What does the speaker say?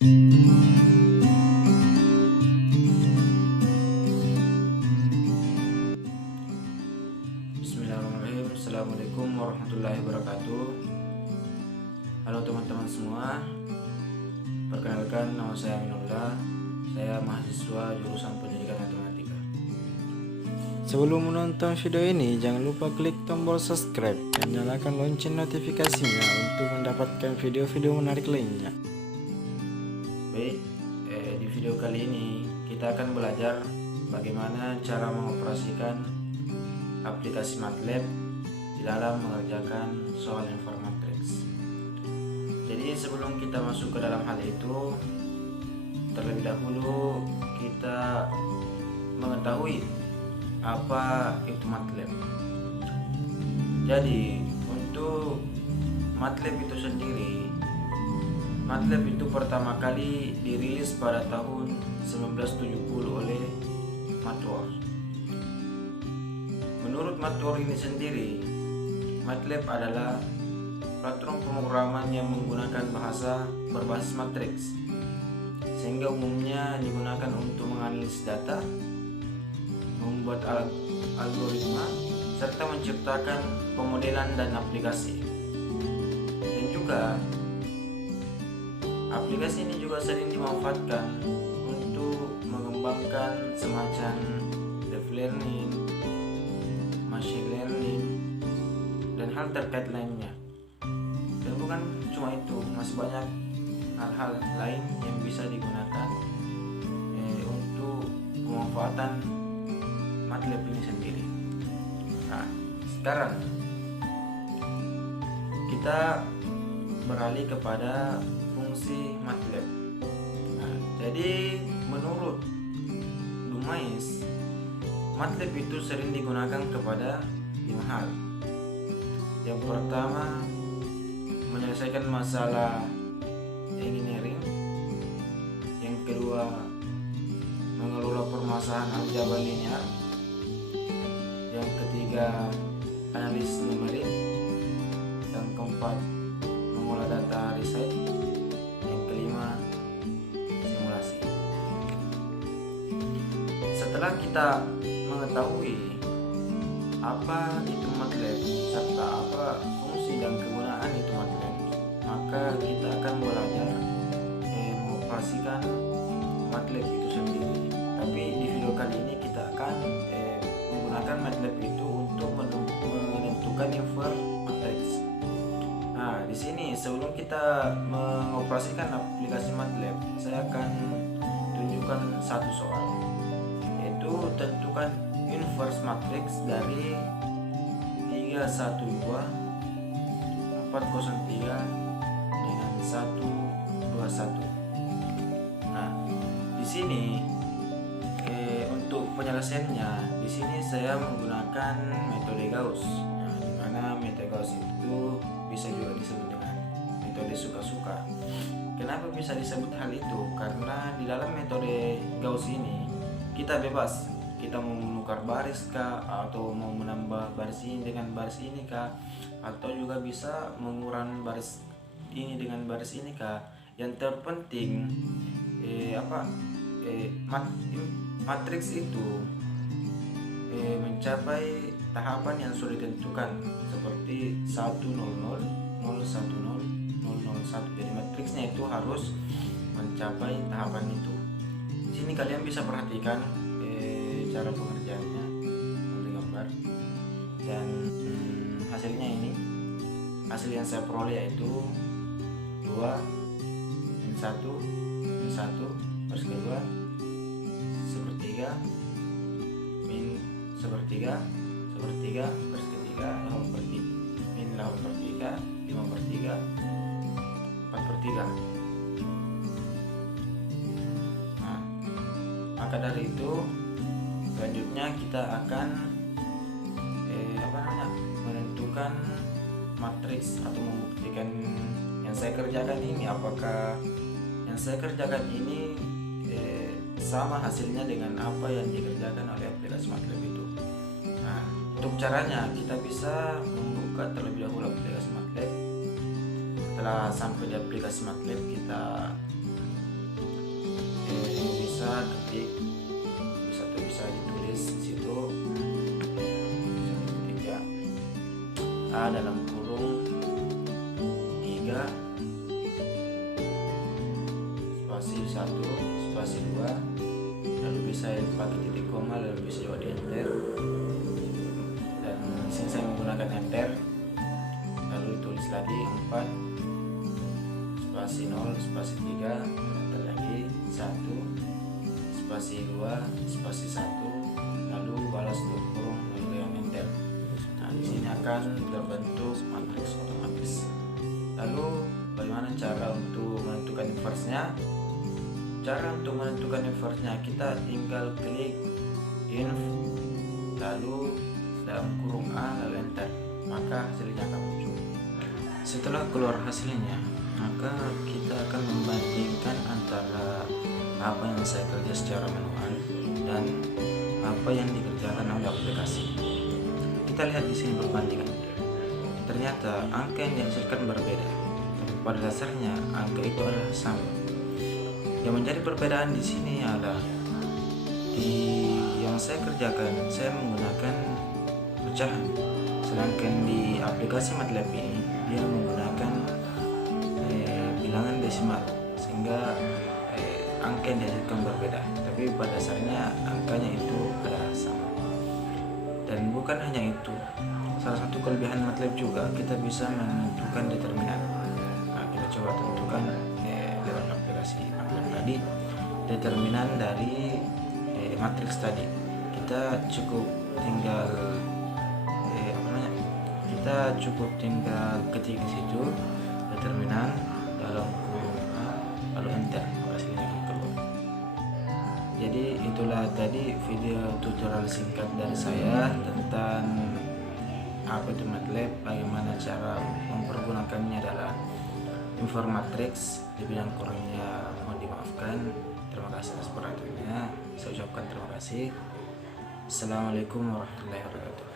Bismillahirrahmanirrahim. Assalamualaikum warahmatullahi wabarakatuh. Halo teman-teman semua. Perkenalkan, nama saya Aminullah. Saya mahasiswa jurusan Pendidikan Matematika. Sebelum menonton video ini, jangan lupa klik tombol subscribe dan nyalakan lonceng notifikasinya untuk mendapatkan video-video menarik lainnya. Baik, di video kali ini kita akan belajar bagaimana cara mengoperasikan aplikasi MATLAB di dalam mengerjakan soal informatrix. Jadi sebelum kita masuk ke dalam hal itu, terlebih dahulu kita mengetahui apa itu MATLAB. Jadi untuk MATLAB itu sendiri, MATLAB itu pertama kali dirilis pada tahun 1970 oleh Math-Word. Menurut Math-Word ini sendiri, MATLAB adalah platform pemrograman yang menggunakan bahasa berbasis matriks, sehingga umumnya digunakan untuk menganalisis data, membuat algoritma, serta menciptakan pemodelan dan aplikasi. Dan juga aplikasi ini juga sering dimanfaatkan untuk mengembangkan semacam deep learning, machine learning, dan hal terkait lainnya. Dan bukan cuma itu, masih banyak hal-hal lain yang bisa digunakan untuk pemanfaatan MATLAB ini sendiri. Nah, sekarang kita beralih kepada fungsi MATLAB. Nah, jadi menurut Dumais, MATLAB itu sering digunakan kepada 5 hal. Yang pertama, menyelesaikan masalah engineering. Yang kedua, mengelola permasalahan aljabar linear. Yang ketiga, analisis numerik. Yang keempat, mengolah data riset. Yang kelima, simulasi. Setelah kita mengetahui apa itu MATLAB serta apa fungsi dan kegunaan itu MATLAB, maka kita akan belajar mengoperasikan MATLAB itu sendiri. Tapi di video kali ini kita akan menggunakan MATLAB itu untuk menentukan inverse matrix. Nah, di sini sebelum kita mengoperasikan aplikasi MATLAB, saya akan tunjukkan satu soal, yaitu tentukan inverse matrix dari 312 403 dengan 121. Nah, di sini untuk penyelesaiannya, di sini saya menggunakan metode Gauss. Nah, di mana metode Gauss itu bisa juga disebut dengan metode suka-suka. Kenapa bisa disebut hal itu? Karena di dalam metode Gauss ini kita bebas, kita mau menukar baris kah, atau mau menambah baris ini dengan baris ini kah, atau juga bisa mengurangi baris ini dengan baris ini kah. Yang terpenting matriks itu mencapai tahapan yang sudah ditentukan, seperti 100 010 001. Jadi matriksnya itu harus mencapai tahapan itu. Di sini kalian bisa perhatikan cara pengerjaannya melalui gambar, dan hasilnya ini, hasil yang saya peroleh yaitu 2 min 1 min 1 per 2 sepertiga min sepertiga sepertiga per 3 8 per 3 min 8 per 3 5 per 3 4 per 3. Nah, maka dari itu selanjutnya kita akan menentukan matriks atau membuktikan yang saya kerjakan ini, apakah yang saya kerjakan ini sama hasilnya dengan apa yang dikerjakan oleh aplikasi MATLAB itu. Nah, untuk caranya kita bisa membuka terlebih dahulu aplikasi MATLAB. Setelah sampai di aplikasi MATLAB, kita ketik bisa ditulis di situ 3 A dalam kurung 3 spasi 1 spasi 2, lalu bisa pakai titik koma, lalu bisa juga di enter, dan di sini saya menggunakan enter, lalu tulis lagi 4 spasi 0 spasi 3, enter lagi 1 spasi 2 spasi 1, lalu balas tutup kurung, lalu yang enter. Nah, di sini akan terbentuk matriks otomatis. Lalu bagaimana cara untuk menentukan inverse-nya? Cara untuk menentukan inverse-nya, kita tinggal klik inv, lalu dalam kurung A, lalu enter, maka hasilnya akan muncul. Setelah keluar hasilnya, maka kita akan membandingkan antara apa yang saya kerja secara manual dan apa yang dikerjakan oleh aplikasi. Kita lihat di sini perbandingan. Ternyata angka yang dihasilkan berbeda, tapi pada dasarnya angka itu adalah sama. Yang menjadi perbedaan di sini adalah di yang saya kerjakan, saya menggunakan pecahan, sedangkan di aplikasi MATLAB ini dia menggunakan bilangan desimal, sehingga angka yang dihasilkan berbeda, tapi pada dasarnya angkanya itu adalah sama. Dan bukan hanya itu, salah satu kelebihan MATLAB juga, kita bisa menentukan determinan. Nah, kita coba tentukan lewat aplikasi MATLAB tadi determinan dari matriks tadi. Kita cukup tinggal ketik di situ determinan dalam kurung A, lalu enter, hasilnya keluar. Jadi itulah tadi video tutorial singkat dari saya tentang apa itu MATLAB, bagaimana cara mempergunakannya dalam informatrix. Di bidang kurangnya mohon dimaafkan. Terima kasih atas perhatiannya. Saya ucapkan terima kasih. Assalamualaikum warahmatullahi wabarakatuh.